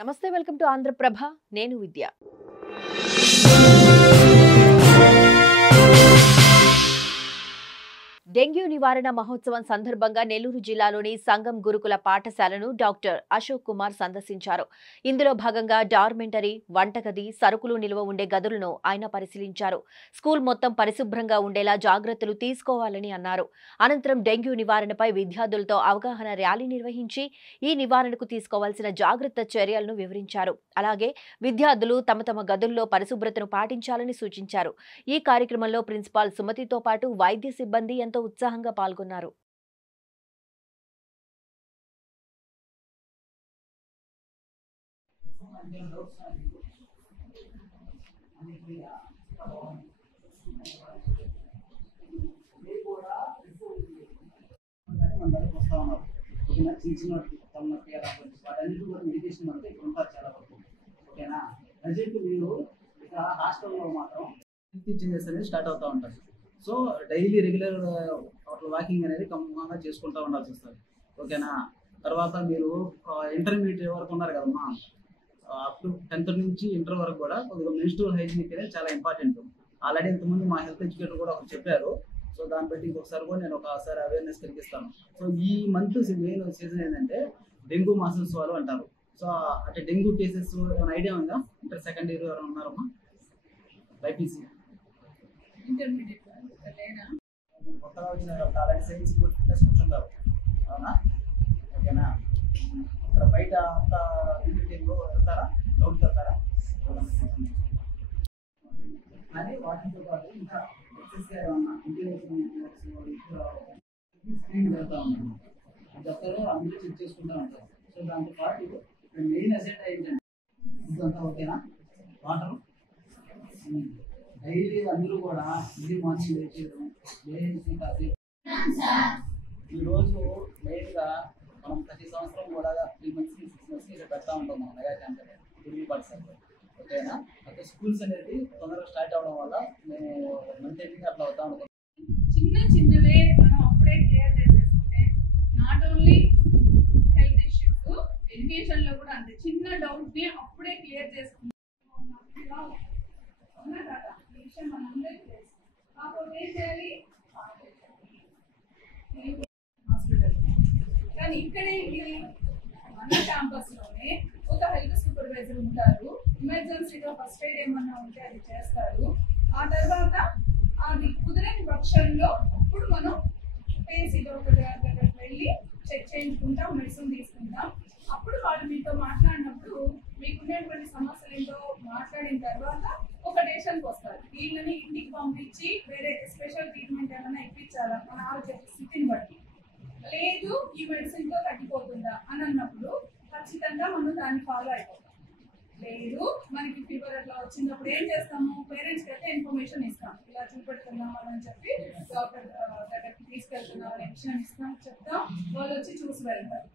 నమస్తే, welcome to Andhraprabha. నేను విద్య. Dengue నివారణ మహోత్సవం సందర్భంగా నెల్లూరు జిల్లాలోని సంగం గురుకుల పాఠశాలను డాక్టర్ అశోక్ కుమార్ సందర్శించారు. ఇందులో భాగంగా డార్మెంటరీ, వంటగది, సరుకులు నిల్వ ఉండే గదులను ఆయన పరిశీలించారు. స్కూల్ మొత్తం పరిశుభ్రంగా ఉండేలా జాగ్రత్తలు తీసుకోవాలని అన్నారు. అనంతరం డెంగ్యూ నివారణపై విద్యార్థులతో అవగాహన ర్యాలీ నిర్వహించి ఈ నివారణకు తీసుకోవాల్సిన జాగ్రత్త చర్యలను వివరించారు. అలాగే విద్యార్థులు తమ తమ గదుల్లో పరిశుభ్రతను పాటించాలని సూచించారు. ఈ కార్యక్రమంలో ప్రిన్సిపాల్ సుమతితో పాటు వైద్య సిబ్బంది ఎంతో ఉత్సాహంగా పాల్గొన్నారు. స్టార్ట్ అవుతూ ఉంటారు. సో డైలీ రెగ్యులర్ వాకింగ్ అనేది కంపల్సరీగా చేసుకుంటూ ఉండాల్సి వస్తుంది. ఓకేనా. తర్వాత మీరు ఇంటర్మీడియట్ వరకు ఉన్నారు కదమ్మా, అప్ టు 10th నుంచి ఇంటర్ వరకు కూడా కొద్దిగా మెన్స్ట్రువల్ హైజీనిక్ అనేది చాలా ఇంపార్టెంట్. ఆల్రెడీ ఇంతకుముందు మా హెల్త్ ఎడ్యుకేటర్ కూడా ఒకటి చెప్పారు. సో దాన్ని బట్టి ఇంకొకసారి కూడా నేను ఒకసారి అవేర్నెస్ కలిగిస్తాను. సో ఈ మంత్ మెయిన్ సీజన్ ఏంటంటే డెంగ్యూ మహోత్సవాలు అంటారు. సో అంటే డెంగ్యూ కేసెస్ ఏమైనా ఐడియా ఉందా? ఇంటర్ సెకండ్ ఇయర్ ఎవరైనా ఉన్నారమ్మా? బైపీసీ కొత్తగా వచ్చిన ఆల్రెడీ సైన్స్ ఫిట్నెస్ కూర్చుంటారు. అవునా? ఓకేనా. ఇక్కడ బయట అంతా ఈవినింగ్ వెళ్తారా? డౌట్ వెళ్తారా? కానీ వాటితో పాటు ఇంకా ఎక్సెస్గా ఏమన్నా స్క్రీన్ వెళ్తా ఉన్నాను. ప్రతి ఒక్కరు అందరూ చెక్ చేసుకుంటూ ఉంటారు. సో దాంతో పాటు ఇక్కడ మెయిన్ అసెట్ ఏంటంటే ఇదంతా ఓకేనా. వాటర్ డైలీ అందరూ కూడా ఇది మార్నింగ్ లేచేయడం, లేచి కాసేపు ఈరోజు మెయిన్గా మనం ప్రతి సంవత్సరం కూడా 3 months 6 months ఇక్కడ పెడతా ఉంటాం మనం మెగా క్యాంప్ అనేది డిగ్రీ పాఠశాలలో. ఓకేనా. అయితే స్కూల్స్ అనేది తొందరగా స్టార్ట్ అవ్వడం వల్ల మేము మంత్ ఎండింగ్ అట్లా అవుతా ఉంటాం. చిన్నవే మనం అప్పుడే క్లియర్ చేసేసుకుంటే నాట్ ఓన్లీ హెల్త్ ఇష్యూస్, ఎడ్యుకేషన్లో కూడా అంతే. చిన్న డౌట్ని అప్పుడే క్లియర్ చేసుకుంటాం. కానీ ఇక్కడే మన క్యాంపస్ లోనే ఒక హెల్త్ సూపర్వైజర్ ఉంటారు. ఎమర్జెన్సీగా ఫస్ట్ ఎయిడ్ ఏమన్నా ఉంటే అది చేస్తారు. ఆ తర్వాత అది కుదరని పక్షంలో అప్పుడు మనం పేసి డాక్టర్ దగ్గరికి వెళ్ళి చెక్ చేయించుకుంటాం, మెడిసిన్ తీసుకుంటాం. అప్పుడు వాళ్ళు మీతో మాట్లాడినప్పుడు మీకున్నటువంటి సమస్యలు ఏంటో మాట్లాడిన తర్వాత ఒక డెసిషన్కి వస్తారు. వీళ్ళని ఇంటికి పంపించి వేరే స్పెషల్ ట్రీట్మెంట్ ఏమైనా ఇప్పించాలా మన ఆరోగ్య స్థితిని బట్టి, లేదు ఈ మెడిసిన్తో తగ్గిపోతుందా అని అన్నప్పుడు ఖచ్చితంగా మనం దాన్ని ఫాలో అయిపోతాం. లేదు మనకి ఫీవర్ అట్లా వచ్చినప్పుడు ఏం చేస్తాము, పేరెంట్స్కి అయితే ఇన్ఫర్మేషన్ ఇస్తాం, ఇలా చూపెడుతున్నాము అని చెప్పి డాక్టర్ దగ్గరికి తీసుకెళ్తున్నాం అనే విషయం ఇస్తాం, చెప్తాం. వాళ్ళు వచ్చి చూసి వెళ్తారు.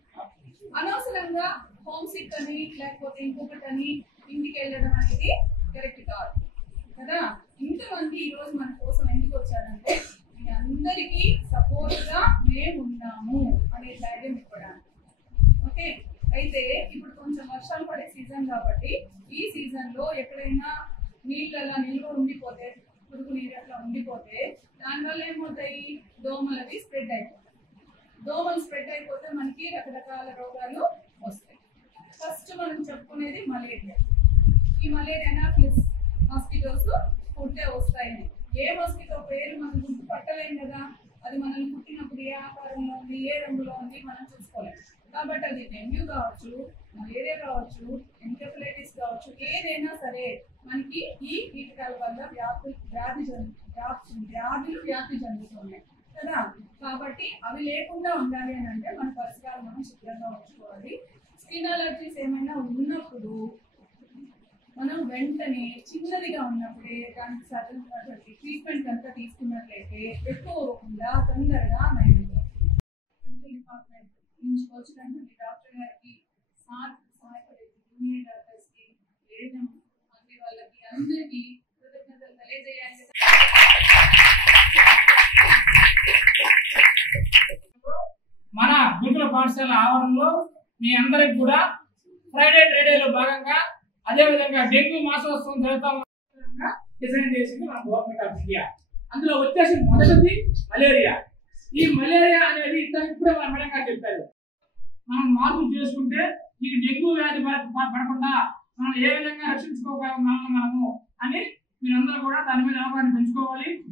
అనవసరంగా హోమ్ సిక్ అని లేకపోతే ఇంకొకటి అని ఇంటికి వెళ్ళడం అనేది కరెక్ట్ కాదు కదా. ఇంతమంది ఈరోజు మన కోసం ఎందుకు వచ్చారంటే మీ అందరికీ సపోర్ట్గా మేము ఉన్నాము అనే ధైర్యం ఇవ్వడానికి. ఓకే. అయితే ఇప్పుడు కొంచెం వర్షాలు పడే సీజన్ కాబట్టి ఈ సీజన్లో ఎక్కడైనా నీళ్ళు అలా నిల్వ ఉండిపోతే, పురుగు నీరు అట్లా ఉండిపోతే దానివల్ల ఏమవుతాయి, దోమలవి స్ప్రెడ్ అయిపోతాయి. దోమలు స్ప్రెడ్ అయిపోతే మనకి రకరకాల రోగాలు వస్తాయి. ఫస్ట్ మనం చెప్పుకునేది మలేరియా. ఈ మలేరియా అనాఫిలిస్ మస్కిటోస్ పుట్టే వస్తాయని. ఏ మస్కిటో పేరు మనం గుర్తు పట్టలేం కదా. అది మనల్ని పుట్టినప్పుడు ఏ ఆకారంలో ఉంది, ఏ రంగులో ఉంది మనం చూసుకోలేము. కాబట్టి అది డెంగ్యూ కావచ్చు, మలేరియా కావచ్చు, ఎన్కెఫలైటిస్ కావచ్చు, ఏదైనా సరే మనకి ఈ కీటకాల వల్ల వ్యాధులు వ్యాప్తి చెందుతున్నాయి కదా. కాబట్టి అవి లేకుండా ఉండాలి అని అంటే మన పరిసరాలు మనం శుభ్రంగా ఉంచుకోవాలి. స్కిన్ అలర్జీస్ ఏమైనా ఉన్నప్పుడు మనం వెంటనే చిన్నదిగా ఉన్నప్పుడే దానికి సరైనటువంటి ట్రీట్మెంట్ అంతా తీసుకున్నట్లయితే ఎక్కువ అవ్వకుండా తొందరగా నయమవుతుంది. డిపార్ట్మెంట్ నుంచి వచ్చినటువంటి డాక్టర్ గారికి, సహాయపడే జూనియర్ డాక్టర్స్కి, ఏఎన్ఎం మంత్రి వాళ్ళకి అందరికీ కృతజ్ఞతలు తెలియజేయాలి. మన గురుకుల పాఠశాల ఆవరణలో మీ అందరికి కూడా ఫ్రైడే డ్రైడేలో భాగంగా అదే విధంగా డెంగ్యూ మాసోత్సవం జరుగుతాం డిజైన్ చేసింది మన గవర్నమెంట్ ఆఫ్ ఇండియా. అందులో వచ్చేసి మొదటిది మలేరియా. ఈ మలేరియా అనేది ఇప్పుడే మన మేడం గారు చెప్పారు. మనం మార్పులు చేసుకుంటే ఈ డెంగ్యూ వ్యాధి పడకుండా మనం ఏ విధంగా రక్షించుకోగలం మనము అని మీరందరూ కూడా దాని మీద అవగాహన పెంచుకోవాలి.